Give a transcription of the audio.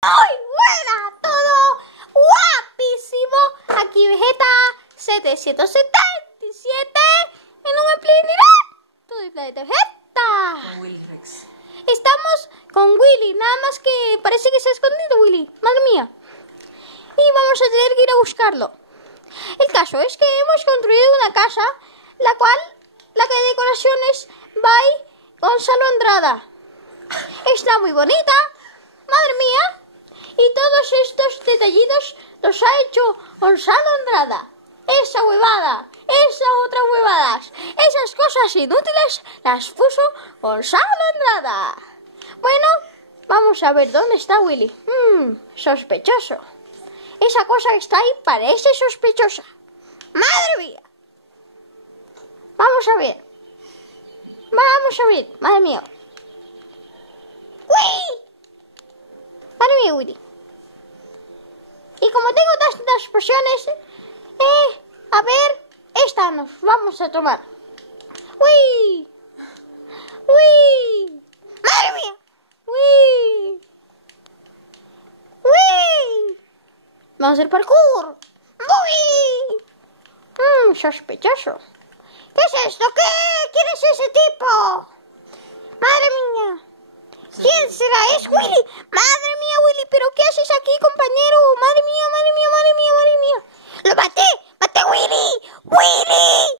¡Muy buena! ¡Todo guapísimo! Aquí Vegeta 777 en un play directo del planeta Vegeta. Con Willy Rex. Estamos con Willy, nada más que parece que se ha escondido Willy. Madre mía. Y vamos a tener que ir a buscarlo. El caso es que hemos construido una casa, la de decoraciones by Gonzalo Andrada. Está muy bonita, madre mía. Y todos estos detallitos los ha hecho Gonzalo Andrada. Esa huevada, esas otras huevadas, esas cosas inútiles las puso Gonzalo Andrada. Bueno, vamos a ver dónde está Willy. Sospechoso. Esa cosa que está ahí parece sospechosa. ¡Madre mía! Vamos a ver. Madre mía. ¡Uy! Madre mía, Willy. Y como tengo tantas pociones, a ver, esta nos vamos a tomar. ¡Uy! ¡Uy! ¡Madre mía! ¡Uy! ¡Uy! Vamos a hacer parkour. ¡Uy! Sospechoso. ¿Qué es esto? ¿Qué? ¿Quién es ese tipo? ¡Madre mía! ¿Quién será? ¡Es Willy! ¡Madre mía, Willy! ¿Pero qué haces aquí, compañero? ¡Madre mía, madre mía, madre mía, madre mía! ¡Lo maté! ¡Maté a Willy! ¡Willy!